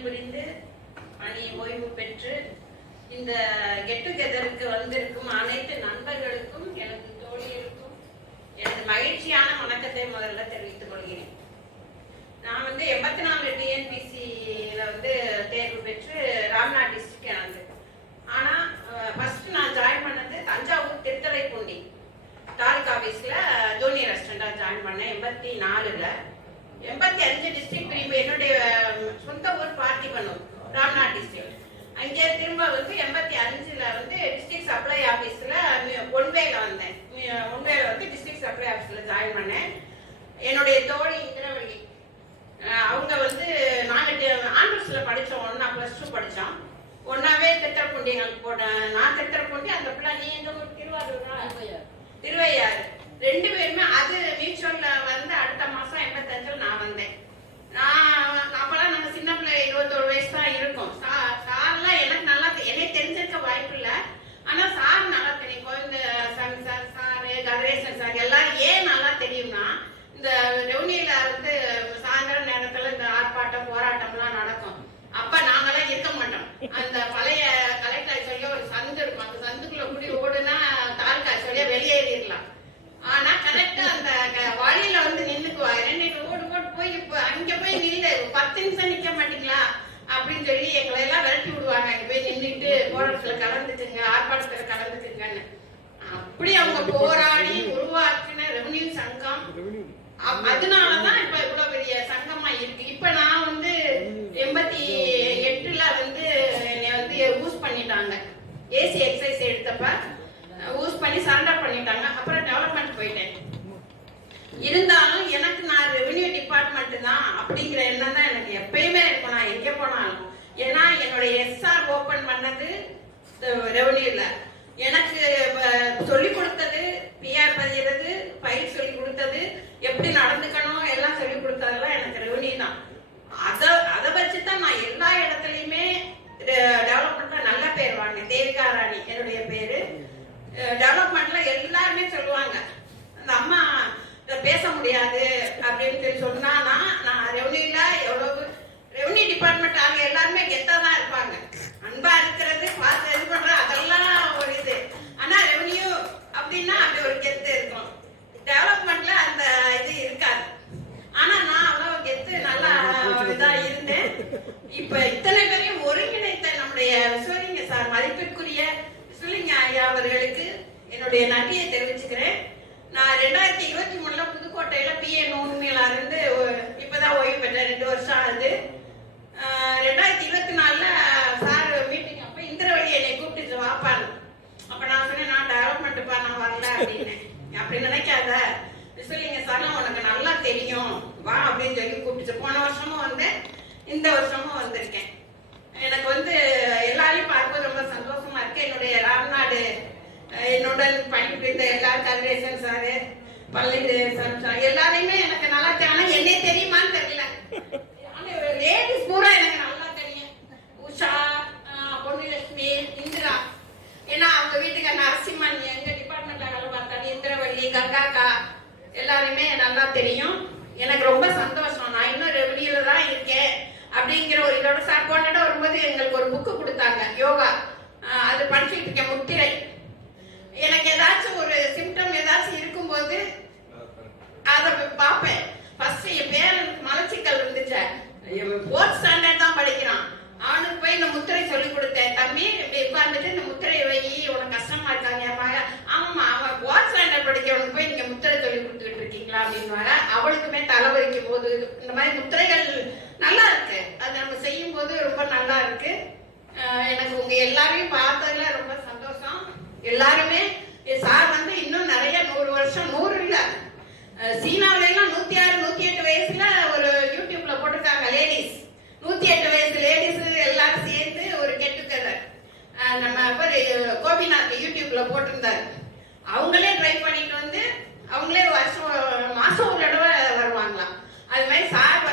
ஊழியம் புரிந்து பணி ஓய்வு பெற்று இந்த கெட் டுகெதருக்கு வந்திருக்கும் அனைத்து நண்பர்களுக்கும் எனது தோழிகளுக்கும் எனது மகிழ்ச்சியான வணக்கத்தை முதல்ல தெரிவித்துக் கொள்கிறேன். நான் 84 டிஎன்பிசியில தேர்வு பெற்று ராம்நாத் டிஸ்ட்ரிக்ட் எனக்கு. ஆனா ஃபர்ஸ்ட் நான் ஜாயின் பண்ணது தஞ்சாவூர் திருத்தலைப்பூண்டி தாலுகா ஆபீஸ்ல ஜூனியர் அசிஸ்டண்டா ஜாயின் பண்ணேன் 84ல. 85 டிஸ்ட்ரிக்ட் பிரிவு என்னுடைய சொந்த ஊர் பார்த்திபனூர் ராம்நாத் டிஸ்ட்ரிக்ட். அங்கே திரும்ப 85ல டிஸ்ட்ரிக்ட் சப்ளை ஆபீஸ்ல ஒன்வேல வந்தேன். ஒன்வேல டிஸ்ட்ரிக்ட் சப்ளை ஆபீஸ்ல ஜாயின் பண்ணேன். என்னுடைய தோழி இந்திரவள்ளி அவங்க நாங்க ஆண்டர்ஸ்ல படிச்சோம். ஒன்னா +2 படிச்சோம். ஒன்னாவே திருத்தரப்பூண்டி எங்களுக்கு போட்டேன். நான் திருத்தரப்பூண்டி, அந்த பிள்ளை நீ எங்க ஊர்? திருவையாறு. 2 பேருமே அது மியூச்சுவல்ல அடுத்த மாசம் 85ல நான் வந்தேன். அப்பெல்லாம் நம்ம சின்ன பிள்ளை 21 வயசு தான் இருக்கும். சார்லாம் எனக்கு நல்லா என்னை தெரிஞ்சிருக்க வாய்ப்பு இல்லை. ஆனா சார் நல்லா தெரியும். கோவிந்த சாமி சார், சாரு கதிரேசன் சார் எல்லாரும் ஏன் நல்லா தெரியும்னா, இந்த ரெவன்யூல சாயந்தர நேரத்துல இந்த ஆர்ப்பாட்டம் போராட்டம்லாம் நடக்கும். அப்ப நாங்கெல்லாம் இருக்க மாட்டோம். அந்த பழைய கலெக்டர் சொல்லிய ஒரு சந்து இருக்கும். அந்த சந்துக்குள்ள கூடி ஓடுனா தாலுகா சொல்லிய வெளியேறிடலாம். ஆனா கரெக்டா அந்த வழியில நின்னுக்குவா. என்னைக்கு ஓடு போய் அங்க போய் நின்று 10 நிமிஷம் நிக்க மாட்டீங்களா அப்படின்னு சொல்லி எங்களை எல்லாம் விரட்டி விடுவாங்க. அங்க போய் நின்றுட்டு போராட்டத்துல கலந்துக்குங்க, ஆர்ப்பாட்டத்துல கலந்துக்குங்கன்னு. அப்படி அவங்க போராடி உருவாக்கின ரெவன்யூ சங்கம். அதனாலதான் இப்ப இவ்வளவு பெரிய சங்கமா இருக்கு. இப்ப நான் 88ல என்னை யூஸ் பண்ணிட்டாங்க. ஏசி எக்ஸசைஸ் எடுத்தப்ப யூஸ் பண்ணி சரண்டர் பண்ணிட்டாங்க. அப்புறம் டெவலப்மெண்ட் போயிட்டேன். இருந்தாலும் எனக்கு நான் ரெவன்யூ டிபார்ட்மெண்ட் தான் அப்படிங்கிற எண்ணம் தான் எனக்கு எப்பயுமே இருக்கும். நான் எங்க போனாலும். ஏன்னா என்னுடைய எஸ்ஆர் ஓபன் பண்ணது ரெவன்யூல. எனக்கு சொல்லிக் கொடுத்தது பிஆர் பதிகிறது, பயிர் சொல்லி கொடுத்தது, எப்படி நடந்துக்கணும் எல்லாம் சொல்லி கொடுத்ததெல்லாம் எனக்கு ரெவன்யூ தான். அதை வச்சுதான் நான் எல்லா இடத்துலயுமே டெவலப்மெண்ட்ல நல்ல பேர் வாங்கினேன். தேவிகா ராணி என்னுடைய பேரு. டெவலப்மெண்ட்ல எல்லாருமே சொல்லுவாங்க, அந்த அம்மா பேச முடியாது அப்படின்னு சொல்லி சொன்னா, நான் ரெவன்யூல எவ்வளவு ரெவன்யூ டிபார்ட்மெண்ட் ஆக எல்லாருமே கெத்தா தான் இருப்பாங்க. அன்பா இருக்கிறது, பார்த்து இது பண்ற அதெல்லாம் ஒரு இது. ஆனா ரெவன்யூ அப்படின்னா அப்படி ஒரு கெத்து இருக்கும். டெவலப்மெண்ட்ல அந்த இது இருக்காது. ஆனா நான் அவ்வளவு கெத்து நல்லா இதா இருந்தேன். இப்ப இத்தனை பேரையும் ஒருங்கிணைத்த நம்முடைய விஸ்வலிங்க சார், மதிப்பிற்குரிய விஸ்வலிங்க ஐயா அவர்களுக்கு என்னுடைய நன்றியை தெரிவிச்சுக்கிறேன். நான் 2023ல புதுக்கோட்டையில பிஏ நோன்மையில இருந்து இப்பதான் ஓய்வு பெற்றேன். 2 வருஷம் ஆகுது. 2024ல சார் மீட்டிங் அப்ப இந்திரவள்ளி என்னை கூப்பிட்டு வாப்பாரு. அப்ப நான் சொன்னேன், நான் டெவலப்மெண்ட்ப்பா நான் வரல அப்படின்னு. அப்படி நினைக்காத, விஸ்வலிங்க சார்லாம் உனக்கு நல்லா தெரியும் வா அப்படின்னு சொல்லி கூப்பிட்டு போன வருஷமும் வந்தேன், இந்த வருஷமும் வந்திருக்கேன். எனக்கு எல்லாரையும் பார்க்கும்போது ரொம்ப சந்தோஷமா இருக்கு. என்னுடைய ராம்நாடு என்னுடன் பணிபுரிந்த எல்லாரும், கதிரேசன் சாரு, பழனிசாமி சார் எல்லாரையுமே எனக்கு நல்லா தெரியும். ஆனா என்னே தெரியுமான்னு தெரியல. லேடிஸ் பூரா எனக்கு நல்லா தெரியும். உஷா, பொன்னிலட்சுமி, இந்திரா. ஏன்னா அவங்க வீட்டுக்கு நரசிம்மன் எங்க டிபார்ட்மெண்ட்ல வேலை பார்த்தாரு, இந்திரவள்ளி, கங்காக்கா எல்லாருமே நல்லா தெரியும். எனக்கு ரொம்ப சந்தோஷம். நான் இன்னும் ரெவன்யூல தான் இருக்கேன் அப்படிங்கிற ஒரு இதோட சார் போனோட வரும்போது எங்களுக்கு ஒரு புக்கு கொடுத்தாங்க, யோகா. அது படிச்சுட்டு இருக்கேன், முத்திரை. எனக்கு ஏதாச்சும் ஒரு சிம்டம் ஏதாச்சும் இருக்கும்போது அதை பார்ப்பேன். ஃபர்ஸ்ட் என் பேரனுக்கு மலச்சிக்கல் இருந்துச்சு. 4th ஸ்டாண்டர்ட் தான் படிக்கிறான். அவனுக்கு போய் இந்த முத்திரை சொல்லி கொடுத்தேன். தம்பி உட்கார்ந்துட்டு இந்த முத்திரையை வை, உனக்கு கஷ்டமா இருக்காங்க. ஆமாம்மா, அவன் 4th ஸ்டாண்டர்ட் படிக்கிறவனுக்கு போய் நீங்க முத்திரை சொல்லி கொடுத்துட்டு இருக்கீங்களா அப்படின்னு. அவளுக்குமே தலைவலிக்கும் போது இந்த மாதிரி முத்திரைகள் நல்லா இருக்கு. அது நம்ம செய்யும் போது ரொம்ப நல்லா இருக்கு. எனக்கு உங்க எல்லாரையும் பார்த்ததுல ரொம்ப சந்தோஷம். எல்லாருமே சார் இன்னும் நிறைய 100 வருஷம், 100 இல்ல, சீனாவில எல்லாம் 106, 108 வயசுல ஒரு யூடியூப்ல போட்டிருக்காங்க. லேடிஸ் 108 வயசு லேடிஸ் எல்லாரும் சேர்ந்து ஒரு கெட் டுகெதர் நம்ம கோபிநாத் யூடியூப்ல போட்டிருந்தாரு. அவங்களே ட்ரை பண்ணிட்டு அவங்களே மாசம் ஒரு தடவை வருவாங்களாம். அது மாதிரி சார்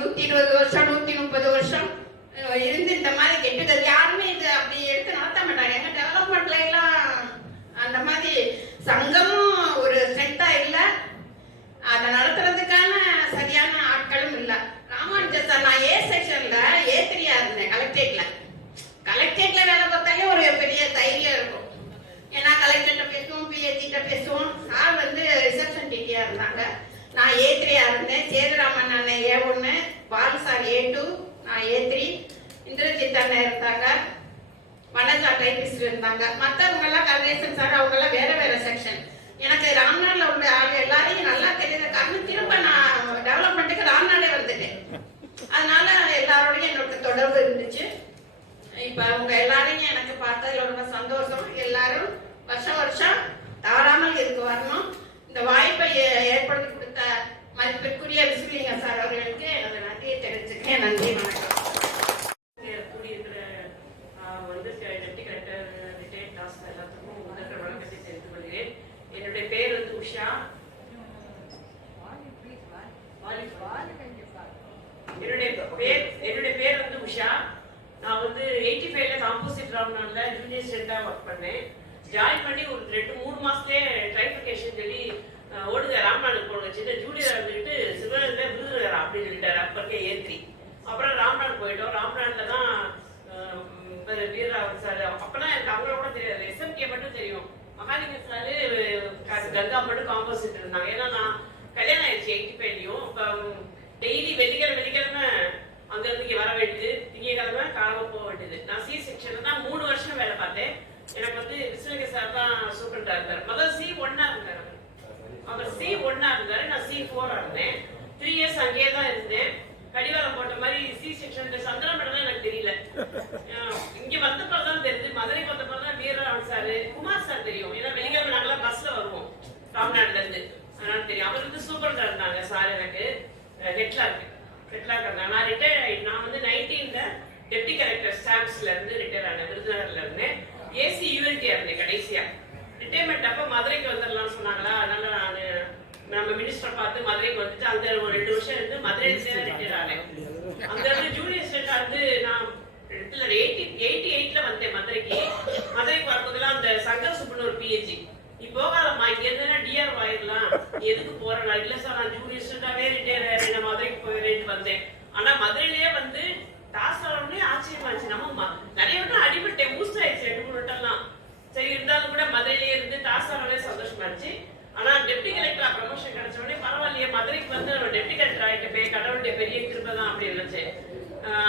120 வருஷம், 130 வருஷம் இருந்து இந்த மாதிரி கெட் டுகெதர் யாருமே இது அப்படி எடுத்து நடத்த மாட்டாங்க. எங்க டெவலப்மெண்ட்ல எல்லாம் அந்த மாதிரி சங்கமும் ஒரு ஸ்ட்ரென்த்தா இல்ல, அதை நடத்துறதுக்கான சரியான ஆட்களும் இல்ல. ராமானுஜ சார், நான் ஏ செக்ஷன்ல டைபிஸ்ட் இருந்தாங்க. மற்றவங்க எல்லாம் கதிரேசன் சார் அவங்க எல்லாம் வேற வேற செக்ஷன். எனக்கு ராம்நாட்ல உள்ள ஆள் எல்லாரையும் நல்லா தெரியுற காரணம் திரும்ப நான் டெவலப்மெண்ட்டுக்கு ராம்நாடே வந்துட்டேன். அதனால எல்லாரோடையும் என்னோட தொடர்பு இருந்துச்சு. இப்ப அவங்க எல்லாரையும் எனக்கு பார்த்ததுல ரொம்ப சந்தோஷம். எல்லாரும் வருஷம் தவறாமல் இதுக்கு வரணும். இந்த வாய்ப்பை ஏற்படுத்தி கொடுத்த மதிப்பிற்குரிய விசுலிங்க சார் அவர்களுக்கு எனது நன்றியை தெரிவிச்சுக்கிறேன். நன்றி, வணக்கம். டெப்டி கலெக்டர் ரிட்டையர்ட் டாஸ்கர் எல்லாத்துக்கும் முதல்வர் வணக்கத்தை தெரிவித்துக் கொள்கிறேன். என்னுடைய பேர் வந்து உஷா. என்னுடைய பேர் வந்து உஷா. நான் வந்து 85ல காம்போசிட் ராம்நாட்ல ஜூனியர் ஸ்டூடெண்டா ஒர்க் பண்ணேன். ஜாயின் பண்ணி ஒரு 2-3 மாசத்துலயே ட்ரைஃபிகேஷன் சொல்லி ஓடுங்க ராம்நாடுக்கு போகணும். சின்ன ஜூனியர் இருந்துக்கிட்டு சிவகங்கை விருதுநகர் அப்படின்னு சொல்லிட்டாரு. அப்பருக்கே ஏற்றி அப்புறம் ராம்நாடு போயிட்டோம். ராம்நாட்ல தான் வீரராவன் சார், அப்பெல்லாம் எனக்கு அவங்கள கூட தெரியாது, SMK மட்டும் தெரியும். மகாலிங்க சாரு கங்கா மட்டும் காம்போசிட் இருந்தாங்க. ஏன்னா நான் கல்யாணம் ஆயிடுச்சு 85லையும். இப்போ டெய்லி வெள்ளிக்கிழமை அங்க இருந்து இங்க வர வேண்டியது, திங்கக்கிழமை காலமா போக வேண்டியது. நான் C செக்ஷன்ல தான் 3 வருஷம் வேலை பார்த்தேன். எனக்கு வந்து விஸ்வலிங்க சார் தான் சூப்பரண்டா இருந்தார். முதல்ல C1 இருந்தார். அவர் C1 இருந்தாரு, நான் C4 இருந்தேன். 3 இயர்ஸ் அங்கேயே தான் இருந்தேன். கடிவாளம் போட்ட மாதிரி C செக்ஷன் சந்திரமேடம் தான் எனக்கு தெரியல. இங்க வந்த பிறகுதான் தெரியுது. மதுரைக்கு வந்த பிறகுதான் வீரராவன் சாரு, குமார் சார் தெரியும். ஏன்னா வெள்ளிக்கிழமை நாங்கெல்லாம் பஸ்ல வருவோம் ராம்நாட்ல இருந்து, அதனால தெரியும். அவர் வந்து சூப்பரண்டா இருந்தாங்க சார். எனக்கு ஹெட்லாக் இருந்தாங்க. நான் ரிட்டையர், நான் வந்து 19ல டெப்டி கலெக்டர் ஸ்டாம்ப்ஸ்ல இருந்து ரிட்டையர் ஆனேன். விருதுநகர்ல இருந்தேன். AC யூனிட்டியா இருந்தேன் கடைசியா. ரிட்டையர்மெண்ட் அப்ப மதுரைக்கு வந்துடலாம்னு சொன்னாங்களா, அதனால நான் நம்ம மினிஸ்டர் பார்த்து மதுரைக்கு வந்துட்டு அந்த ஒரு 2 வருஷம் இருந்து மதுரையில ரிட்டையர் ஆனேன். அந்த வந்து ஜூனியர் ஸ்டேட்டா இருந்து நான் 88ல வந்தேன் மதுரைக்கு. மதுரைக்கு வரும்போதெல்லாம் அந்த சங்கர் சுப்புன்னு ஒரு PhD, நீ போகாதம்மா இங்க இருந்தா டிஆர் ஆயிடலாம், எதுக்கு போறேன்? இல்ல சார் நான் ஜூனியர் ஸ்டேட்டாவே ரிட்டையர் ஆயிடுறேன், நான் மதுரைக்கு போயிடுறேன்னு வந்தேன். ஆனா மதுரையிலேயே வந்து டாஸ்கே ஆச்சரியமாச்சு. நம்ம நிறைய விட்டு அடிபட்டேன், ஊஸ்ட் ஆயிடுச்சு 2-3 விட்டெல்லாம். சரி இருந்தாலும் கூட மதுரையிலேயே இருந்து டாஸ்கே சந்தோஷமா இருந்துச்சு. ஆனா டெப்டி கலெக்டர் ப்ரமோஷன் கிடைச்ச உடனே பரவாயில்லையே, மதுரைக்கு வந்து நம்ம டெப்டி கலெக்டர் ஆயிட்டு கடவுளுடைய பெரிய கிருபை தான் அப்படின்னு நினைச்சேன்.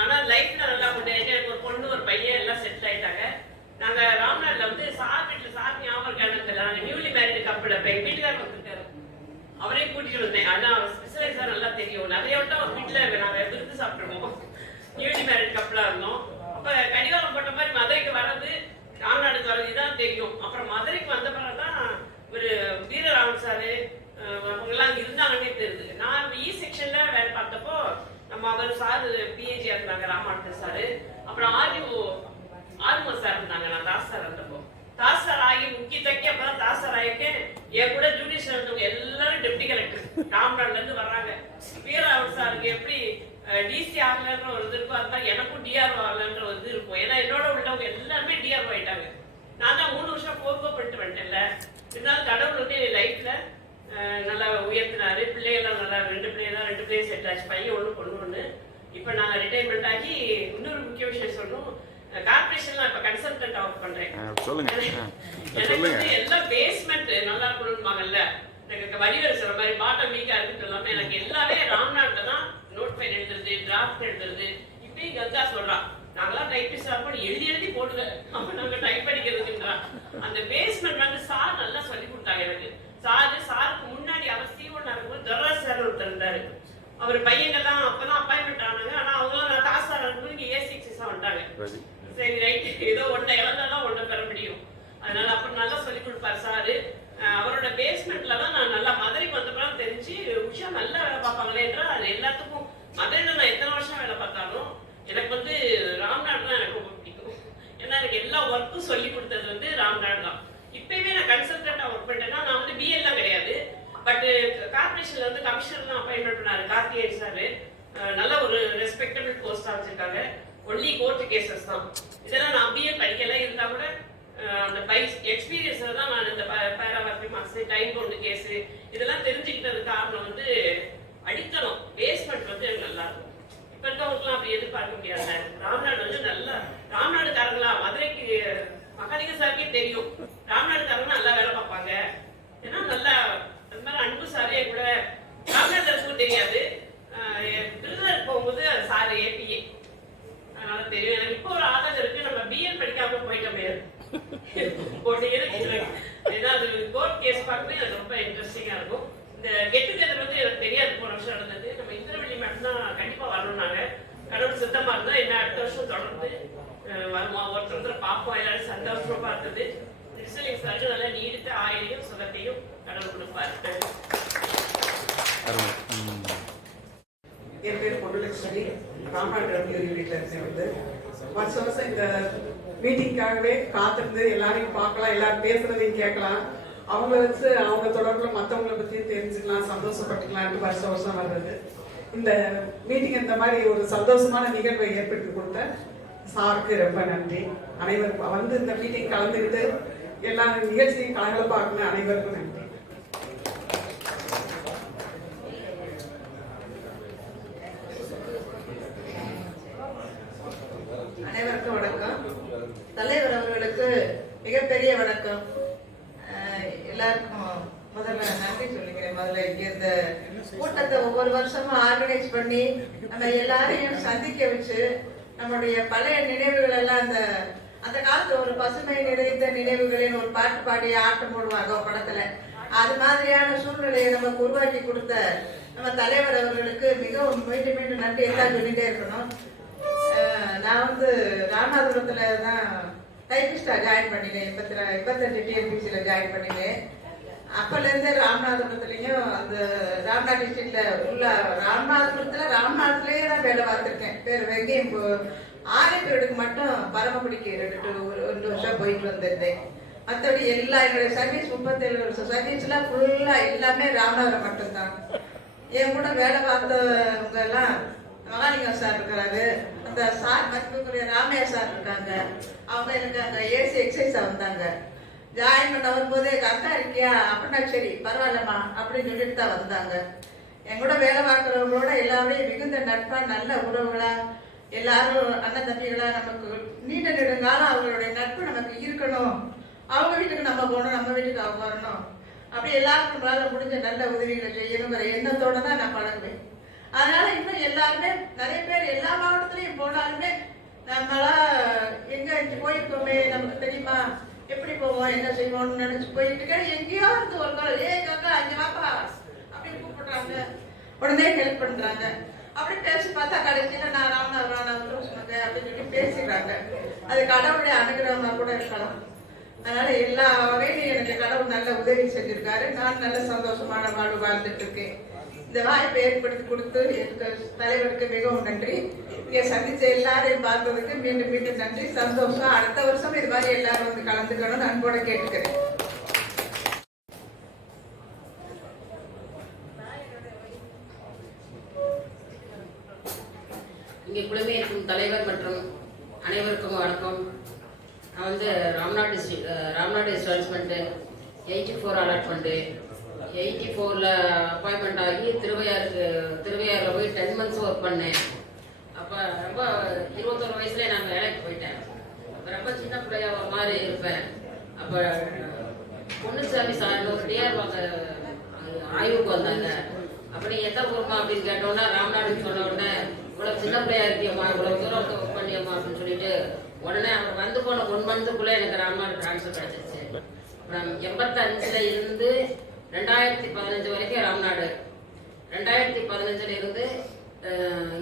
ஆனா லைஃப்ல நல்லா முன்னேறிட்டு எனக்கு ஒரு பொண்ணு ஒரு பையன் எல்லாம் செட்டில் ஆயிட்டாங்க. நாங்க ராம்நாட்ல வந்து சார் வீட்டுல சார் ஞாபகம் இருக்கான்னு நாங்க நியூலி மேரிட் கப்பல் எங்க வீட்டுக்காரர் வந்துருக்காரு, அவரையும் கூட்டிட்டு வந்தேன். ஆனா ஸ்பெஷலைஸ் சார் நல்லா தெரியும். நிறைய வட்டம் அவர் வீட்டுல நாங்க விருந்து சாப்பிட்டுருக்கோம். நியூலி மேரிட் கப்பலா இருந்தோம். அப்ப கடிவாளம் போட்ட மாதிரி மதுரைக்கு வர்றது ராம்நாடுக்கு வர்றது தான் தெரியும். அப்புறம் மதுரைக்கு வந்த பிறகுதான் ஒரு வீரராவன் சாரு அவங்க எல்லாம் இருந்தாங்கன்னே தெரியுது. நான் E செக்ஷன்ல வேலை பார்த்தப்போ நம்ம அவர் சார் PhD இருந்தாங்க ராமானுஜன் சாரு. அப்புறம் ஆர்மோ சார் இருந்தாங்க. நான் தாஸ் சார் இருந்தப்போ தாஸ் சார் ஆகி முக்கிய தக்கி அப்பதான் தாஸ் சார் ஆகிருக்கேன். என் கூட ஜூனியர் இருந்தவங்க எல்லாரும் டெப்டி கலெக்டர் ராம்நாட்ல இருந்து வர்றாங்க. வீரராவன் சாருக்கு எப்படி DC ஆகலன்ற ஒரு இது இருக்கும், அதுதான் எனக்கும் DRO ஆகலன்ற ஒரு இது இருக்கும். ஏன்னா என்னோட உள்ளவங்க எல்லாருமே DRO ஆயிட்டாங்க. நான் தான் 3 வருஷம் போக்கப்பட்டு வந்துட்டேன்ல. இருந்தாலும் கடவுள் வந்து என் லைஃப்ல நல்லா உயர்த்தினாரு. பிள்ளைகள்லாம் நல்லா 2 பிள்ளைங்க செட் ஆச்சு. பையன் 1 பொண்ணு 1. இப்ப நாங்க ரிட்டையர்மெண்ட் ஆகி இன்னொரு முக்கிய விஷயம் சொல்லணும், கார்பரேஷன்ல இப்ப கன்சல்டன்ட் ஒர்க் பண்றேன். எனக்கு வந்து எல்லாம் பேஸ்மெண்ட் நல்லா இருக்கணும்பாங்கல்ல, எனக்கு வரிவரை சொல்ற மாதிரி பாட்டம் வீக்கா இருக்குன்னு எல்லாமே எனக்கு எல்லாமே ராம்நாட்ல தான் நோட் ஃபைல் எழுதுறது, டிராஃப்ட் எழுதுறது. இப்பயும் கங்கா சொல்றான், நாங்களாம் டைப்பிஸ்டா இருப்போம், எழுதி போடுங்க, அப்ப நாங்க டைப் படிக்கிறதுக்குன்றா. அந்த பேஸ்மெண்ட் வந்து சார் நல்லா சொல்லி கொடுத்தாங்க எனக்கு. சாருக்கு முன்னாடி அவர் C1 இருக்கும்போது தர்ராஜ் சார் ஒருத்தர் இருந்தாரு. அவர் பையங்கெல்லாம் அப்பதான் அப்பாயின்மெண்ட் ஆனாங்க. ஆனா அவங்களாம் நான் தாசா இருக்கும்போது இங்க A6 வந்துட்டாங்க. சரி ரைட், ஏதோ ஒன்றை இழந்தாதான் ஒன்றை பெற முடியும். அதனால அப்புறம் நல்லா சொல்லி கொடுப்பாரு சாரு. அவரோட பேஸ்மெண்ட்ல தான் நான் நல்லா மதுரைக்கு வந்தப்பறம் தெரிஞ்சு உஷா நல்லா வேலை பார்ப்பாங்களேன்றா. அது எல்லாத்துக்கும் மதுரையில நான் எத்தனை வருஷம் வேலை பார்த்தாலும் எனக்கு வந்து ராம்நாடு தான் எனக்கு ரொம்ப பிடிக்கும். ஏன்னா எனக்கு எல்லா ஒர்க்கும் சொல்லி கொடுத்தது வந்து ராம்நாடு தான். இப்பயுமே நான் கன்சல்டன்டா ஒர்க் பண்ணிட்டேன்னா நான் வந்து BL கிடையாது, பட் கார்பரேஷன்ல வந்து கமிஷனர் தான் அப்பாயின்மெண்ட் பண்ணாரு கார்த்திகேயன் சாரு. நல்ல ஒரு ரெஸ்பெக்டபிள் போஸ்டா வச்சிருக்காங்க. ஒன்லி கோர்ட் கேசஸ் தான். இதெல்லாம் நான் BL படிக்கல, இருந்தா கூட அந்த எக்ஸ்பீரியன்ஸ்ல தான் நான் இந்த பேராகிராஃபி மார்க்ஸ், டைம் பவுண்ட் கேஸ் இதெல்லாம் தெரிஞ்சுக்கிட்டது காரணம் வந்து அடித்தளம் பேஸ்மெண்ட் வந்து எனக்கு நல்லா இருக்கும். இப்ப இருக்கவங்களுக்குலாம் அப்படி எதிர்பார்க்க முடியாது. ராம்நாடு வந்து நல்லா ராம்நாடுக்காரங்களா மதுரைக்கு மகாலிங்க சாருக்கே தெரியும், ராம்நாடுக்காரங்க நல்லா வேலை பார்ப்பாங்க. ஏன்னா நல்லா அது மாதிரி அன்பு சாரே கூட ராம்நாடு தெரியாது, விருதுநகர் போகும்போது சாரு APA, அதனால தெரியும். எனக்கு இப்போ ஒரு ஆதரவு இருக்கு, நம்ம BL படிக்காம போயிட்டோமே. ஏன்னா அடுத்த வருஷம் தொடர்ந்து வருமா ஒருத்தர் பார்ப்போம், எல்லாரும் சந்தோஷமா இருந்தது. ரிசல்ட் சாருக்கு நல்ல நீடித்த ஆயுளையும் சுகத்தையும் கடவுள் கொடுப்பாரு. என் பேர் பொன்னுலட்சுமி, ராமநாடு வீட்டில் இருக்கேன். வந்து வருஷம் வருஷம் இந்த மீட்டிங்காகவே காத்திருந்து எல்லாரையும் பார்க்கலாம், எல்லாரும் பேசுறதையும் கேட்கலாம், அவங்கள வச்சு அவங்க தொடர்புல மற்றவங்களை பற்றி தெரிஞ்சுக்கலாம், சந்தோஷப்பட்டுக்கலான்ட்டு வருஷம் வருஷம் வர்றது. இந்த மீட்டிங் இந்த மாதிரி ஒரு சந்தோஷமான நிகழ்வை ஏற்படுத்தி கொடுத்த சாருக்கு ரொம்ப நன்றி. அனைவருக்கும் வந்து இந்த மீட்டிங் கலந்துக்கிட்டு எல்லா நிகழ்ச்சியும் கலகலப்பாக்குன்னு அனைவருக்கும் நன்றி. அனைவருக்கும் வணக்கம். தலைவர் அவர்களுக்கு மிகப்பெரிய வணக்கம். எல்லாருக்கும் முதல்ல நன்றி சொல்லிக்கிறேன். முதல்ல இங்க இந்த கூட்டத்தை ஒவ்வொரு வருஷமும் ஆர்கனைஸ் பண்ணி நம்ம எல்லாரையும் சந்திக்க வச்சு நம்முடைய பழைய நினைவுகள் எல்லாம் அந்த காலத்துல ஒரு பசுமை நிறைந்த நினைவுகளின் ஒரு பாட்டு பாடி ஆட்டம் போடுவாங்க படத்துல. அது மாதிரியான சூழ்நிலையை நமக்கு உருவாக்கி கொடுத்த நம்ம தலைவர் அவர்களுக்கு மிகவும் மீண்டும் மீண்டும் நன்றி எல்லாம் சொல்லிட்டே இருக்கணும். நான் வந்து ராமநாதபுரத்துல தான் டைபிஸ்டா ஜாயின் பண்ணினேன். 25 டிஎன்பிசியில ஜாயின் பண்ணினேன். அப்பல இருந்தே ராமநாதபுரத்துலயும் அந்த ராம்நாத் டிஸ்ட்ரிக்ட்ல உள்ள ராமநாதபுரத்துலயே தான் வேலை பார்த்துருக்கேன். பேர் வெங்கையும் ஆரியப்பேருக்கு மட்டும் பரமக்குடிக்கு 2 வருஷம் போயிட்டு வந்திருந்தேன். மற்றபடி எல்லா என்னுடைய சர்வீஸ் 37 வருஷம் சர்வீஸ்லாம் ஃபுல்லா எல்லாமே ராமநாதபுரம் மட்டும்தான். என் கூட வேலை பார்த்தவங்க எல்லாம் மகாலிங்கம் சார் இருக்கிறாரு, அந்த சார் மதிப்புக்குரிய ராமையா சார் இருக்காங்க. அவங்க எனக்கு அங்கே ஏசி எக்ஸசைஸா வந்தாங்க. ஜாயின் பண்ண வரும்போதே கரெக்டா இருக்கியா அப்படின்னா சரி பரவாயில்லம்மா அப்படின்னு சொல்லிட்டு தான் வந்தாங்க. என் கூட வேலை பார்க்குறவங்களோட எல்லாருடைய மிகுந்த நட்பா நல்ல உறவுகளா எல்லாரும் அண்ணன் தம்பிகளா நமக்கு நீண்ட நெடுங்காலம் அவங்களுடைய நட்பு நமக்கு இருக்கணும். அவங்க வீட்டுக்கு நம்ம போகணும், நம்ம வீட்டுக்கு அவங்க வரணும், அப்படி எல்லாருக்கும் நம்மளால முடிஞ்ச நல்ல உதவிகளை செய்யணுங்கிற எண்ணத்தோட தான் நான் பழகுவேன். அதனால இன்னும் எல்லாருமே நிறைய பேர் எல்லா மாவட்டத்திலையும் போனாலுமே நம்மளா எங்க இங்க போயிருக்கோமே நமக்கு தெரியுமா, எப்படி போவோம் என்ன செய்வோம்னு நினைச்சு போயிட்டு இருக்கேன். எங்கேயோ இருந்து ஒரு காலம் காக்கா அங்க வாப்பா அப்படின்னு கூப்பிடுறாங்க, உடனே ஹெல்ப் பண்றாங்க. அப்படி பேசி பார்த்தா கடைசியில நான் ராமநாதபுரம் சொன்னது அப்படின்னு சொல்லி பேசிடுறாங்க. அது கடவுளுடைய அனுகிரகமா கூட இருக்கலாம். அதனால எல்லா வகையிலும் எனக்கு கடவுள் நல்ல உதவி செஞ்சிருக்காரு. நான் நல்ல சந்தோஷமான வாழ்வு வாழ்ந்துட்டு இருக்கேன். இந்த வாய்ப்பை ஏற்படுத்தி கொடுத்து எனக்கு தலைவருக்கு மிகவும் நன்றி. இங்க சந்திச்ச எல்லாரையும் பார்த்ததுக்கு மீண்டும் மீண்டும் நன்றி, சந்தோஷம். அடுத்த வருஷம் இது மாதிரி எல்லாரும் வந்து கலந்துக்கணும்னு அன்போட கேட்டுக்கிறேன். இங்கே குழுமே இருக்கும் தலைவர் மற்றும் அனைவருக்கும் வணக்கம். நான் வந்து ராம்நாடு எஸ்டாப்ளிஷ்மெண்ட்டு 84 அலாட்மெண்ட்டு 84ல் அப்பாயின்மெண்ட் ஆகி திருவையாறில் போய் 10 months ஒர்க் பண்ணேன். அப்போ ரொம்ப 21 வயசுலேயே நான் வேலைக்கு போயிட்டேன். அப்போ ரொம்ப சின்ன பிள்ளையா ஒரு மாதிரி இருப்பேன். அப்போ பொன்னுசாமி சார் ஒரு டிஆர் வாங்க ஆய்வுக்கு வந்தாங்க. அப்படி எந்த ஊருமா அப்படின்னு கேட்டோன்னா ராம்நாடுன்னு சொன்ன உடனே இவ்வளோ சின்ன பிள்ளையா இருக்கியம்மா, இவ்வளோ தூரம் ஒர்க் பண்ணியம்மா அப்படின்னு சொல்லிட்டு உடனே அவர் வந்து போன 1 monthக்குள்ளே எனக்கு ராம்நாடு ட்ரான்ஸ்ஃபர் கிடச்சிருச்சு. அப்புறம் 85ல் இருந்து 2015 வரைக்கும் ராம்நாடு, 2015ல் இருந்து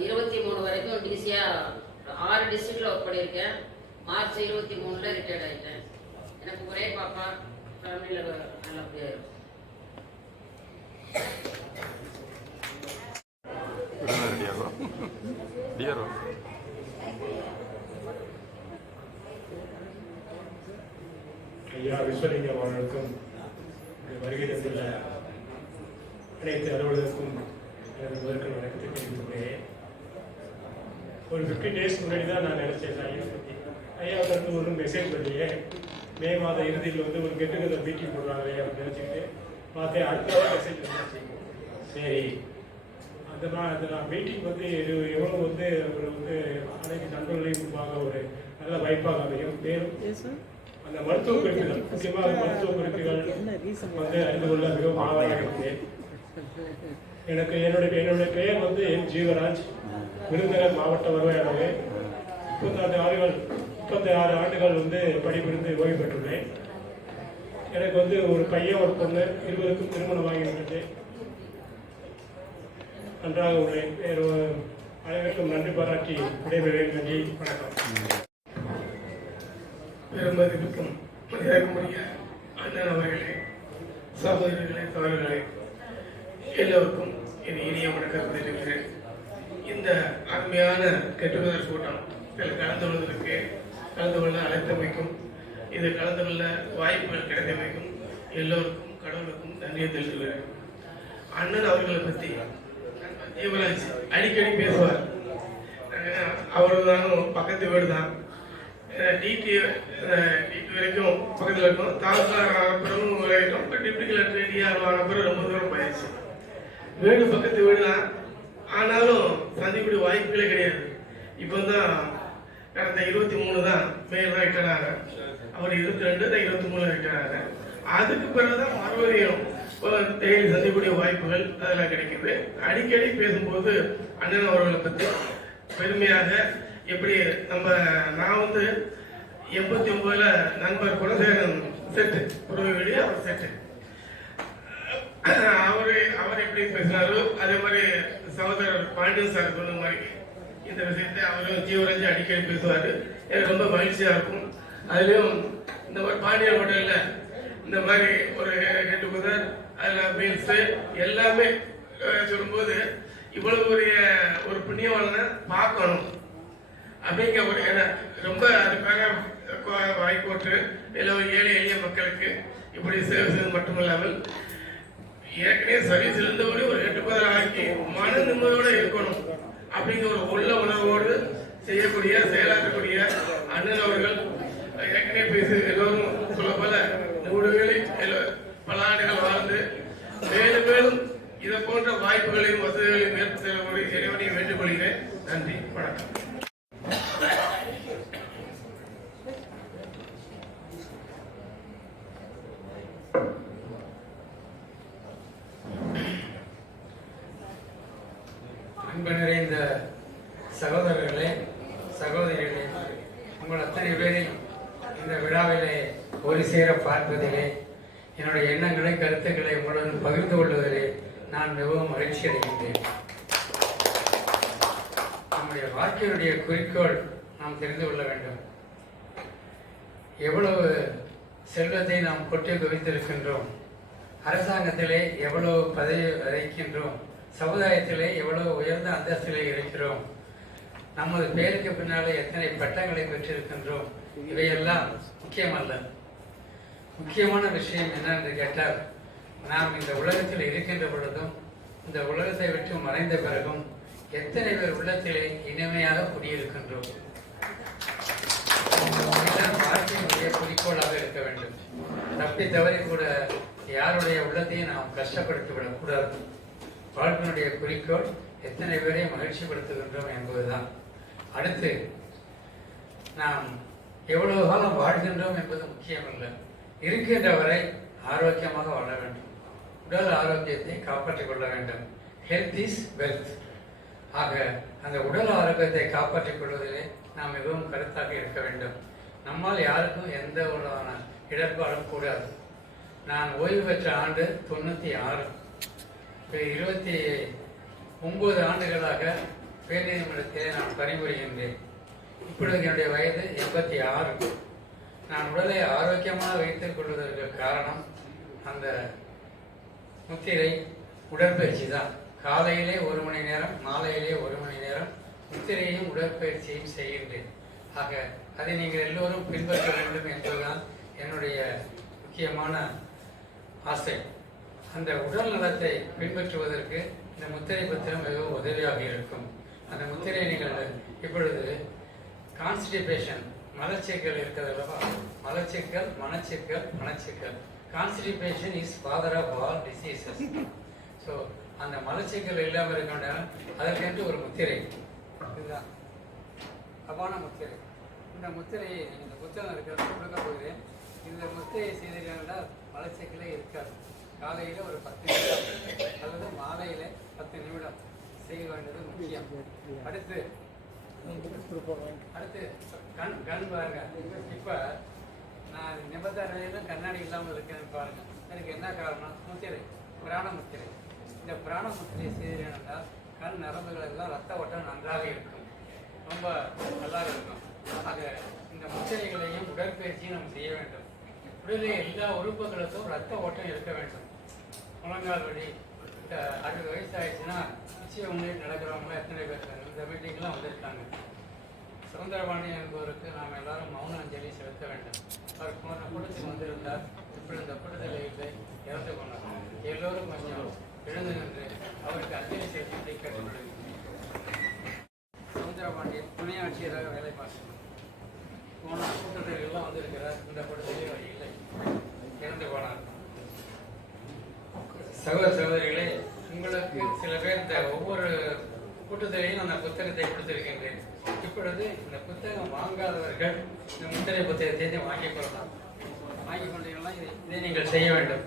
23 வரைக்கும் டிசியா 6 டிஸ்ட்ரிக்டில் ஒர்க் பண்ணியிருக்கேன். மார்ச் 23ல் ரிட்டையர்ட் ஆகிட்டேன். எனக்கு ஒரே பாப்பா, ஃபேமிலியில் நல்லபடியாக இருக்கும். ஐயா விஸ்வலிங்கம் அவர்களுக்கும் வருகை தந்துள்ள அனைத்து அலுவலருக்கும் எனது முதற்கண் வணக்கத்தை தெரிவித்துள்ளேன். ஒரு 15 days முன்னாடி தான் நான் நினைச்சேன் ஐயாவிலிருந்து ஒரு மெசேஜ் பண்ணியே மே மாத இறுதியில் வந்து ஒரு கெட்டுகெதர் மீட்டிங் போடுறாங்களே அப்படின்னு நினச்சிக்கிட்டு பார்த்தேன். அடுத்த மெசேஜ் வந்துச்சு. சரி அந்த நான் மீட்டிங் வந்து எவ்வளோ வந்து ஒரு வந்து அனைத்து நண்பர்களையும் முன்பாக ஒரு நல்ல வாய்ப்பாக அமையும். மேலும் அந்த மருத்துவ குறிப்புகள், முக்கியமாக மருத்துவ குறிப்புகள் வந்து அறிந்து கொள்ள மிகவும் ஆவலாக இருந்தேன். எனக்கு என்னுடைய பெயர் வந்து என் ஜீவராஜ், விருதுநகர் மாவட்ட வருவாய் அலுவலர். 36 ஆண்டுகள் வந்து படிப்பிருந்து ஓய்வு பெற்றுள்ளேன். எனக்கு வந்து ஒரு பையன் ஒரு பொண்ணு, இருவருக்கும் திருமணம் ஆகிவிட்டது. நன்றாக உள்ளேன். அனைவருக்கும் நன்றி பாராட்டி விடைபெறுவேன். நன்றி, வணக்கம். பெருமதிப்புக்கும் மரியாதைக்குரிய அண்ணன் அவர்களே, சகோதரர்களே, தோழர்களே, எல்லோருக்கும் என் இனிய வணக்கம் தெரிவிக்கிறேன். இந்த அருமையான கெட்டுக்கதர் கூட்டம் இதில் கலந்து கொள்ள அழைத்தமைக்கும் இது கலந்து கொள்ள வாய்ப்புகள் கிடைத்தமைக்கும் எல்லோருக்கும் கடவுளுக்கும் நன்றியை தெரிவிக்கிறேன். அண்ணன் அவர்களை பற்றி ஜீவராஜ் அடிக்கடி பேசுவார். அவரு தானும் பக்கத்து வீடு தான், டிடி வரைக்கும் பக்கத்தில் இருக்கும். தாசில்தார் ஆனப்புறம் வரைக்கும் டிப்டி கலெக்டர் டிஆர் ஆனப்புறம் ரொம்ப தூரம் போயிடுச்சு. வீடு பக்கத்து வீடு தான், ஆனாலும் சந்திக்கூடிய வாய்ப்புகளே கிடையாது. இப்போ தான் கடந்த 23 தான் மேல் தான் ரிட்டர்னாங்க. அவர் 22 தான் 23 ரிட்டர்னாங்க. அதுக்கு பிறகுதான் மறுபடியும் டெய்லி சந்திக்கக்கூடிய வாய்ப்புகள் அதெல்லாம் கிடைக்குது. அடிக்கடி பேசும்போது அண்ணன் அவர்களை பற்றி பெருமையாக எப்படி நான் 89ல் நண்பர் குணசேகரன் செட்டு புறவை வீடு அவர் செட்டு அவர் எப்படி பேசினாரோ அதே மாதிரி சகோதரர் பாண்டியன் சார் சொன்ன மாதிரி இந்த விஷயத்தை அவரும் ஜீவராஜ் அடிக்கடி பேசுவார். எனக்கு ரொம்ப மகிழ்ச்சியாக இருக்கும். அதுலேயும் இந்த மாதிரி பாண்டியன் மட்டும் இல்லை, இந்த மாதிரி ஒரு கெட்டுக்குதர் அதில் மீல்ஸு எல்லாமே சொல்லும்போது இவ்வளவு ஒரு புண்ணியவாளனை பார்க்கணும் அப்படிங்கிற ஒரு ரொம்ப அதுக்காக வாய்ப்போட்டு இல்லை ஒரு ஏழை எளிய மக்களுக்கு இப்படி சேவை செய்வது மட்டுமல்லாமல் ஏற்கனவே சர்வீஸ் இருந்தவரை ஒரு கெட்டுக்குதர் ஆக்கி மன நிம்மதியோடு இருக்கணும் அப்படிங்கிற ஒரு உள்ள உணர்வோடு செய்யக்கூடிய செயலாற்றக்கூடிய அண்ணன் அவர்கள் ஏற்கனவே பேசி எல்லோரும் சொல்ல போல 100 வேலை பல ஆண்டுகள் வாழ்ந்து மேலும் மேலும் இதை போன்ற வாய்ப்புகளையும் வசதிகளையும் மேற்கொண்டு செல்லக்கூடிய இறைவனையும் வேண்டுகொள்கிறேன். நன்றி, வணக்கம். அன்பு நிறைந்த சகோதரர்களே, சகோதரிகளே, உங்கள் அத்தனை பேரையும் இந்த விழாவிலே ஒரு சேர பார்ப்பதிலே என்னுடைய எண்ணங்களை கருத்துக்களை உங்களுடன் பகிர்ந்து கொள்வதிலே நான் மிகவும் மகிழ்ச்சி அடைகின்றேன். நம்முடைய வாழ்க்கையினுடைய குறிக்கோள் நாம் தெரிந்து கொள்ள வேண்டும். எவ்வளவு செல்வத்தை நாம் கொட்டி குவித்திருக்கின்றோம், அரசாங்கத்திலே எவ்வளவு பதவி வகிக்கின்றோம், சமுதாயத்திலே எவ்வளவு உயர்ந்த அந்தஸ்திலே இருக்கிறோம், நமது பேருக்கு பின்னாலே எத்தனை பட்டங்களை பெற்றிருக்கின்றோம். இவையெல்லாம் முக்கியமல்ல. முக்கியமான விஷயம் என்னென்று கேட்டால், நாம் இந்த உலகத்தில் இருக்கின்ற பொழுதும் இந்த உலகத்தை விட்டு மறைந்த பிறகும் எத்தனை பேர் உள்ளத்திலே இனிமையாக குடியிருக்கின்றோம். இதுதான் வாழ்க்கையினுடைய குறிக்கோளாக இருக்க வேண்டும். தப்பி தவறி கூட யாருடைய உள்ளத்தையும் நாம் கஷ்டப்படுத்திவிடக்கூடாது. வாழ்க்கையினுடைய குறிக்கோள் எத்தனை பேரை மகிழ்ச்சிப்படுத்துகின்றோம் என்பதுதான். அடுத்து நாம் எவ்வளவு காலம் வாழ்கின்றோம் என்பது முக்கியமல்ல, இருக்கின்ற வரை ஆரோக்கியமாக வாழ வேண்டும். உடல் ஆரோக்கியத்தை காப்பாற்றிக் கொள்ள வேண்டும். Health is wealth. ஆக அந்த உடல் ஆரோக்கியத்தை காப்பாற்றிக் கொள்வதிலே நாம் மிகவும் கருத்தாக இருக்க வேண்டும். நம்மால் யாருக்கும் எந்த ஒரு இடர்பாடும் கூடாது. நான் ஓய்வு பெற்ற ஆண்டு 96. 29 ஆண்டுகளாக உயர்நீதிமன்றத்திலே நான் பணிபுரிகின்றேன். இப்பொழுது என்னுடைய வயது 86. நான் உடலை ஆரோக்கியமாக வைத்துக் கொள்வதற்கு காரணம் அந்த முத்திரை உடற்பயிற்சி தான். காலையிலே 1 மணி நேரம், மாலையிலே 1 மணி நேரம் முத்திரையும் உடற்பயிற்சியும் செய்கின்றேன். ஆக அதை நீங்கள் எல்லோரும் பின்பற்ற வேண்டும் என்பதுதான் என்னுடைய முக்கியமான ஆசை. அந்த உடல் நலத்தை பின்பற்றுவதற்கு இந்த முத்திரை பத்திரம் மிகவும் உதவியாக இருக்கும். அந்த முத்திரை நீங்கள் இப்பொழுது கான்ஸ்டிபேஷன், மலச்சிக்கல் இருக்கிறது அல்லவா, மலச்சிக்கல், மனச்சிக்கல், மனச்சிக்கல். Constipation is father of all diseases. So அந்த மலச்சிக்கல் இல்லாமல் இருக்க வேண்டாம், அதற்கென்று ஒரு முத்திரை, இதுதான் அபான முத்திரை. இந்த முத்திரையை இந்த புத்தகம் இருக்கிறத கொடுக்க போகிறேன். இந்த முத்திரையை செய்தீர்கள் மலச்சிக்கலே இருக்காது. காலையில் ஒரு 10 நிமிடம் அல்லது மாலையில் 10 நிமிடம் செய்ய வேண்டியது முக்கியம். அடுத்து கண் பாருங்க. இப்போ நான் நிபந்தனையிலும் கண்ணாடி இல்லாமல் இருக்கேன்னு பாருங்கள். எனக்கு என்ன காரணம்? முத்திரை, பிராண முத்திரை. இந்த பிராண முத்திரை செய்தீர்கள் என்றால் கண் நரம்புகள் எல்லாம் ரத்த ஓட்டம் நன்றாக இருக்கும், ரொம்ப நல்லா இருக்கும். ஆக இந்த முத்திரைகளையும் உடற்பயிற்சியும் நம்ம செய்ய வேண்டும். உடலில் எல்லா உறுப்புகளுக்கும் ரத்த ஓட்டம் இருக்க வேண்டும். முழங்கால் வலி, 60 வயசு ஆயிடுச்சுன்னா நிச்சயம் முன்னேறி நடக்கிறவங்க எத்தனை பேர் இருக்காங்க? இந்த மீட்டிங்லாம் வந்திருக்காங்க. சுதந்திரபாண்டியன் என்பவருக்கு நாம் எல்லாரும் மௌன அஞ்சலி செலுத்த வேண்டும். அவர் போன கூட்டத்தில் வந்திருந்தார். இப்படி இந்த கூட்டத்தில் இல்லை, இறந்து போனார். எல்லோரும் கொஞ்சம் எழுந்து நின்று அவருக்கு அஞ்சலி செலுத்தி கேட்டுக்கொள்கிறேன். சுதந்திரபாண்டியன் துணை ஆட்சியராக வேலை பார்க்கிறார். போன கூட்டத்தில் எல்லாம் வந்திருக்கிறார். இந்த கூட்டத்திலே அவர் இல்லை, இறந்து போனார். சகோதர சகோதரிகளே, உங்களுக்கு சில பேர் இந்த ஒவ்வொரு கூட்டத்திலையும் அந்த புத்தகத்தை கொடுத்திருக்கின்றேன். இப்பொழுது இந்த புத்தகம் வாங்காதவர்கள் இந்த முத்திரை புத்தகத்தை வாங்கிக் கொள்ளலாம். வாங்கிக் கொண்டீங்கன்னா இதை நீங்கள் செய்ய வேண்டும்.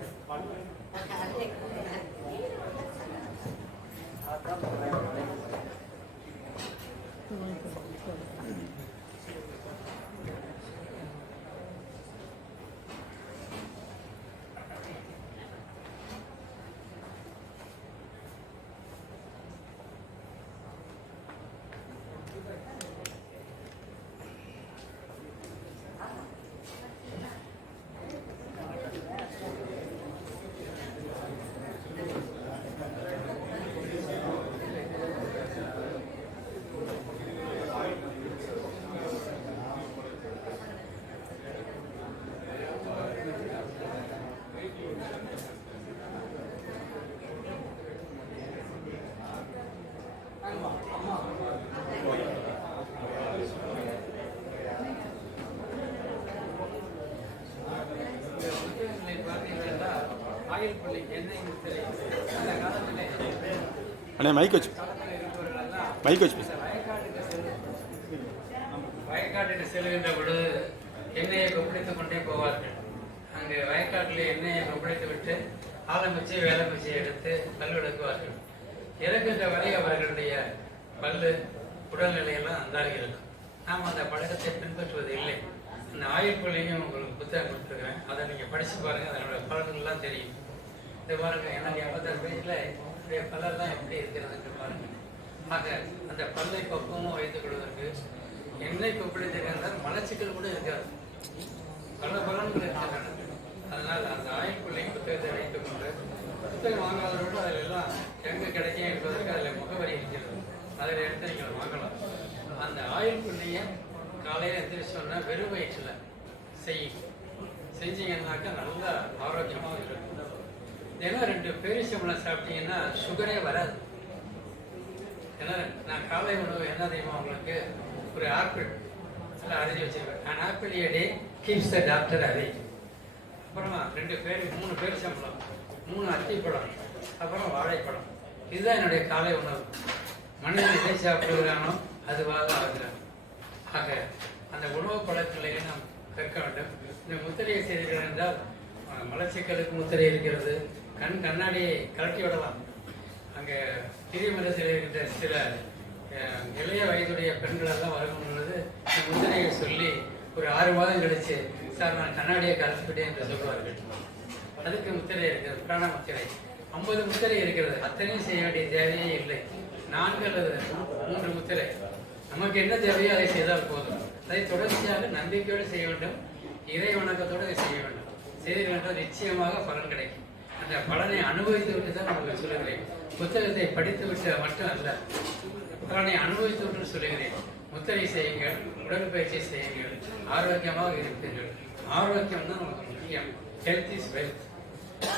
அண்ணே மைக் வச்சு வயக்காட்டுக்கு செல்கின்ற பொழுது எண்ணெயை கொப்பளித்துக் கொண்டே போவார்கள். அங்கு வயக்காட்டில் எண்ணெயை கொப்பளித்து விட்டு ஆலமிச்சு வேலமிச்சு எடுத்து பல் விளக்குவார்கள். இறக்கின்ற வரை அவர்களுடைய பல்லு உடல்நிலையெல்லாம் நன்றாக இருக்கும். நாம் அந்த பழக்கத்தை பின்பற்றுவது இல்லை. அந்த ஆயுட்கொள்ளையும் உங்களுக்கு புத்தகம் கொடுத்துருக்கிறேன், அதை நீங்கள் படித்து பாருங்கள். அதனுடைய பலன்கள்லாம் தெரியும். இது பாருங்க, எனக்கு 86 வயசில் என்னுடைய பல்லெல்லாம் எப்படி இருக்கிறதுன்னு பாருங்க. ஆக அந்த பல்லை பக்குவமும் வைத்துக் கொள்வதற்கு எண்ணெய் கொப்பளித்திருந்தால் மலச்சிக்கல் கூட இருக்காது, பல பலன்கள் இருக்கின்றன. அதனால் அந்த ஆயுட்கொள்ளையும் புத்தகத்தை வைத்துக் கொண்டு புத்தகம் வாங்காதவரோடு அதில் எல்லாம் எங்கே கிடைக்கும் என்பதற்கு அதில் முகவரி இருக்கிறது, அதில் எடுத்து நீங்கள் வாங்கலாம். அந்த ஆயுட்கொள்ளையை காலையில் எந்திரிச்சோன்னா வெறும் வயிற்றில் செஞ்சீங்கன்னாக்கா நல்லா ஆரோக்கியமாக இருக்கும். ஏன்னா 2 பேரிச்சம்பழம் சாப்பிட்டீங்கன்னா சுகரே வராது. ஏன்னா நான் காலை உணவு என்ன தெரியுமா உங்களுக்கு, ஒரு ஆப்பிள் எல்லாம் அரைஞ்சி வச்சிருக்கேன். நான் apple A day keeps the doctor அரை. அப்புறமா 3 பேரிச்சம்பழம், 3 அத்திப்பழம், அப்புறம் வாழைப்பழம். இதுதான் என்னுடைய காலை உணவு. மனிதன் எதை சாப்பிடுகிறானோ அதுவாக ஆகிறான். ஆக அந்த உணவு பழக்கங்களையே நாம் கற்க வேண்டும். இந்த முத்திரையை செய்தீர்கள் என்றால் மலச்சிக்கலுக்கு முத்திரை இருக்கிறது. கண்ணாடியை கலட்டி விடலாம். அங்கே திரிமலத்தில் இருக்கின்ற சில இளைய வயதுடைய பெண்கள் எல்லாம் வரும்பொழுது இந்த முத்திரையை சொல்லி ஒரு 6 மாதம் கழிச்சு, சார் நான் கண்ணாடியை கலப்பிட்டேன் என்று சொல்வார்கள். அதுக்கு முத்திரை இருக்கிறது, பிராண முத்திரை. 50 முத்திரை இருக்கிறது. அத்தனையும் செய்ய வேண்டிய தேவையே இல்லை. 4 அல்லது 3 முத்திரை. நமக்கு என்ன தேவையோ அதை செய்தால் போதும். அதை தொடர்ச்சியாக நம்பிக்கையோடு செய்ய வேண்டும், இறை வணக்கத்தோடு அதை செய்ய வேண்டும். செய்தீர்கள் என்றால் நிச்சயமாக பலன் கிடைக்கும். அந்த பலனை அனுபவித்து விட்டு தான் உங்களுக்கு சொல்லுகிறேன். புத்தகத்தை படித்து விட்டு மட்டும் அல்ல, பலனை அனுபவித்து விட்டு சொல்லுகிறேன். முத்திரை செய்யுங்கள், உடற்பயிற்சி செய்யுங்கள், ஆரோக்கியமாக இருப்பீர்கள். ஆரோக்கியம் தான் நமக்கு முக்கியம். Health is wealth.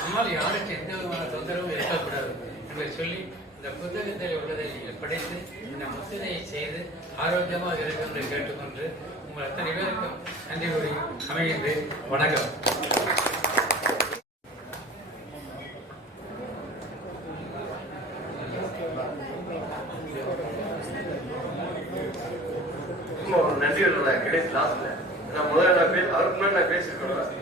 ஆனால் யாருக்கு எந்த விதமான தொந்தரவும் இருக்கக்கூடாது என்று சொல்லி இந்த புத்தகத்தில் உள்ளதை நீங்கள் படித்து இந்த முத்திரையை செய்து ஆரோக்கியமாக இருக்கும் என்று கேட்டுக்கொண்டு உங்கள் அத்தனை பேருக்கும் நன்றி கூறி அமைகின்றேன். வணக்கம். நன்றி கிடையாது. லாஸ்ட்ல நான் முதல்ல அவருக்கு முன்னாடி நான் பேசிருக்கேன்.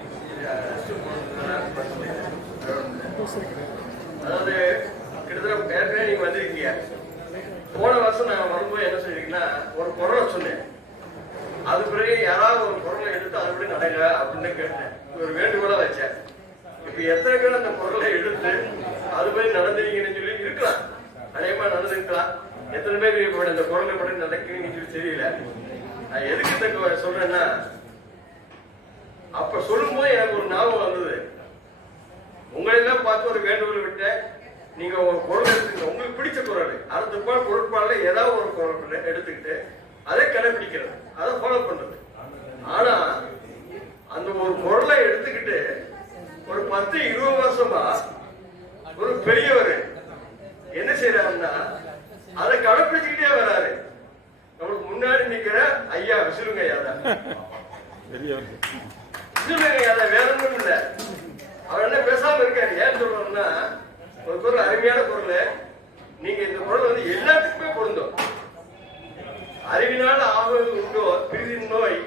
அதாவது கிட்டத்தட்ட ஏற்கனவே நீங்க வந்திருக்கீங்க. போன வருஷம் நான் வரும்போது என்ன சொல்லிருக்கீங்கன்னா, ஒரு குரலை சொன்னேன். அது பிறகு யாராவது ஒரு குரலை எடுத்து அதுபடி நடங்க அப்படின்னு கேட்டேன், ஒரு வேண்டுகோளா வச்சேன். இப்ப எத்தனை பேர் அந்த குரலை எடுத்து அதுபடி நடந்தீங்கன்னு சொல்லி இருக்கலாம். அதே மாதிரி நடந்துருக்கலாம். எத்தனை பேர் இப்ப இந்த குரலை படி நடக்குன்னு தெரியல. நான் எதுக்கு இந்த சொல்றேன்னா, அப்ப சொல்லும் போது எனக்கு ஒரு ஞாபகம் வந்தது. உங்களெல்லாம் பார்த்து ஒரு வேண்டுகோள் விட்டேன், நீங்க ஒரு குரல் எடுத்துக்க, உங்களுக்கு பிடிச்ச குரல் அறுத்துப்பால் பொருட்பால ஏதாவது ஒரு குரல் எடுத்துக்கிட்டு அதை கடைபிடிக்கிறது, அதை ஃபாலோ பண்றது. ஆனா அந்த ஒரு குரலை எடுத்துக்கிட்டு ஒரு 10-20 வருஷமா ஒரு பெரியவர் என்ன செய்யறாருன்னா அதை கடைபிடிச்சுக்கிட்டே வராரு. நம்மளுக்கு முன்னாடி நிக்கிற ஐயா விசுலுங்கய்யா தான். விசுலுங்கய்யா தான், வேற ஒன்றும் இல்லை. அவர் என்ன பேசாம இருக்காரு. ஏன்னு சொல்றோம்னா, ஒரு குரல் அருமையான குரல். நீங்க இந்த குரல் வந்து எல்லாத்துக்குமே பொருந்தும். அறிவினால் ஆவது உண்டோ பிரிதின் நோய்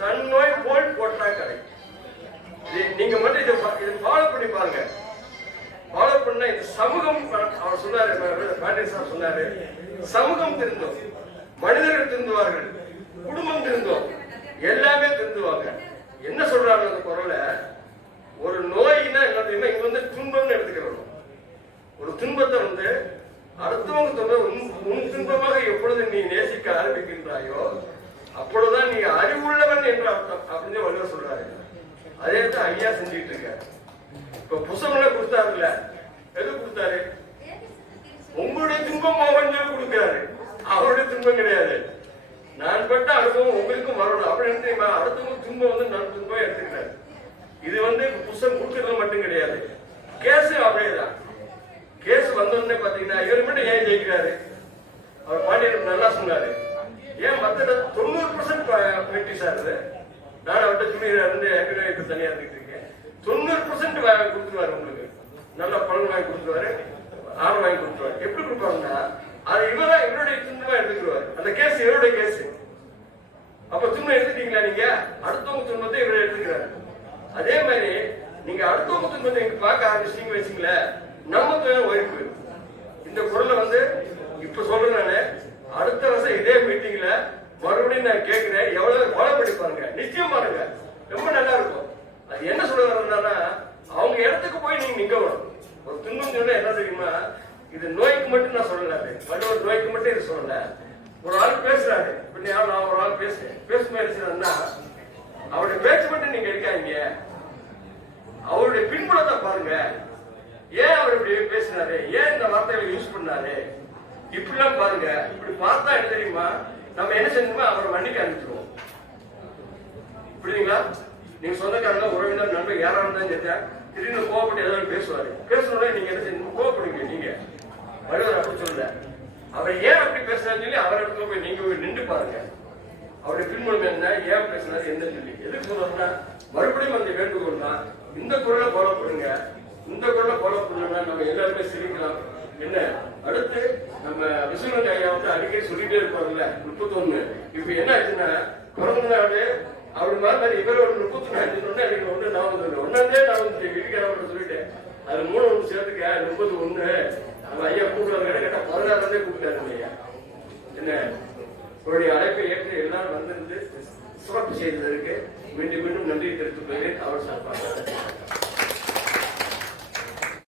தன் நோய் போல் போட்டா கடை. நீங்க மட்டும் இதை ஃபாலோ பண்ணி பாருங்க. ஃபாலோ பண்ண இந்த சமூகம், அவர் சொன்னாரு, பாண்டியன் சார் சொன்னாரு, சமூகம் திருந்தோம், மனிதர்கள் திருந்துவார்கள், குடும்பம் திருந்தோம், எல்லாமே திருந்துவாங்க. என்ன சொல்றாங்க அந்த குரலை? ஒரு நோய்னா என்ன தெரியுமா, இங்க வந்து துன்பம்னு எடுத்துக்கிறோம். ஒரு துன்பத்தை வந்து அடுத்தவங்க துன்பம் உன் துன்பமாக எப்பொழுது நீ நேசிக்க ஆரம்பிக்கின்றாயோ அப்பொழுதுதான் நீ அறிவுள்ளவன் என்று அர்த்தம் அப்படின்னு வள்ளுவர் சொல்றாரு. அதே தான் ஐயா செஞ்சுட்டு இருக்க. இப்ப புத்தகம்ல கொடுத்தாருல்ல, எது கொடுத்தாரு? உங்களுடைய துன்பம் கொஞ்சம் கொடுக்கிறாரு, அவருடைய துன்பம் கிடையாது. நான் பட்ட அனுபவம் உங்களுக்கும் வரணும் அப்படின்னு தெரியுமா? அடுத்தவங்க துன்பம் வந்து நான் துன்பம் எடுத்துக்கிறாரு. இது வந்து புத்தகம் கொடுக்கறது மட்டும் கிடையாது, கேஸ் அப்படியேதான். கேஸ் வந்தோடனே பாத்தீங்கன்னா இவர் மட்டும் ஏன் ஜெயிக்கிறாரு? அவர் பாண்டியன் நல்லா சொன்னாரு. ஏன் மற்ற 90% வெற்றி சார். நான் அவர்கிட்ட சொல்லி தனியா இருந்துட்டு இருக்கேன். 90% கொடுத்துருவாரு, உங்களுக்கு நல்லா பலன் வாங்கி கொடுத்துருவாரு, ஆர்டர் வாங்கி கொடுத்துருவாரு. எப்படி கொடுப்பாருன்னா அது இவருடைய துன்பமா எடுத்துக்குவாரு. அந்த கேஸ் இவருடைய கேஸ். அப்ப துன்பம் எடுத்துட்டீங்களா நீங்க? அடுத்தவங்க துன்பத்தை இவரை எடுத்துக்கிறாரு. அதே மாதிரி நீங்க அடுத்தவங்க துன்பத்தை இங்க பார்க்க ஆரம்பிச்சிட்டீங்க வச்சுங்களேன், நம்ம ஒழிப்பு. இந்த குரலை வந்து இப்ப சொல்றேன் நானு, அடுத்த வருஷம் இதே மீட்டிங்ல மறுபடியும் நான் கேட்கிறேன், எவ்வளவு ஃபாலோ பண்ணி பாருங்க, நிச்சயம் பாருங்க, ரொம்ப நல்லா இருக்கும். அது என்ன சொல்ல வர்றதுன்னா, அவங்க இடத்துக்கு போய் நீங்க நிக்கணும். ஒரு துன்பம் சொன்னா என்ன தெரியுமா, இது நோய்க்கு மட்டும் நான் சொல்லல, அது நோய்க்கு மட்டும் இது சொல்லல. ஒரு ஆள் பேசுறாரு, நான் ஒரு ஆள் பேசுறேன்னா அவருடைய பேச்சு மட்டும் நீங்க இருக்காங்க, அவருடைய பின்புலத்தை பாருங்க. ஏன் அவர் இப்படி பேசினாரு, ஏன் இந்த வார்த்தைகளை யூஸ் பண்ணாரு, இப்படிலாம் பாருங்க. இப்படி பார்த்தா என்ன தெரியுமா, நம்ம என்ன செஞ்சோமோ அவரை மன்னிக்க ஆரம்பிச்சிருவோம். புரியுதுங்களா? நீங்க சொந்தக்காரங்க, உறவினர், நண்பர் யாரா இருந்தாலும் கேட்டா திடீர்னு கோவப்பட்டு ஏதாவது பேசுவாரு. பேசணும்னா நீங்க என்ன செய்யணும், கோவப்படுங்க. நீங்க வள்ளுவர் அப்படி சொல்லல. அவர் ஏன் அப்படி பேசுறாரு சொல்லி அவர் இடத்துல போய் நீங்க போய் நின்று பாருங்க. அவருடைய பின்புலம் என்ன, ஏன் பேசுறாரு, என்ன சொல்லி. எதுக்கு சொல்றோம்னா, மறுபடியும் அந்த வேண்டுகோள் தான், இந்த குரலை ஃபாலோ பண்ணுங்க. இந்த குரலை ஃபாலோ பண்ணா நம்ம எல்லாருமே சிரிக்கலாம். என்ன அடுத்து நம்ம விசுவல் ஐயா வந்து அடிக்கடி சொல்லிட்டே இருப்பாங்கல்ல, 31. இப்ப என்ன ஆச்சுன்னா, பிறந்த நாடு அவர் மாதிரி இவர் ஒரு 34 எனக்கு ஒண்ணு நான் வந்து ஒன்னாந்தே நான் வந்து வீட்டுக்காரன் சொல்லிட்டேன். அது 3 ஒன்று சேர்த்துக்க 31. நம்ம ஐயா கூப்பிடுறாங்க, கேட்டா 16 கூப்பிட்டாரு ஐயா. என்ன உங்களுடைய அழைப்பை ஏற்று எல்லாரும் வந்திருந்து சிறப்பு செய்ததற்கு மீண்டும் மீண்டும் நன்றி தெரிவித்துக் கொள்கிறேன். அவர் சார்பாக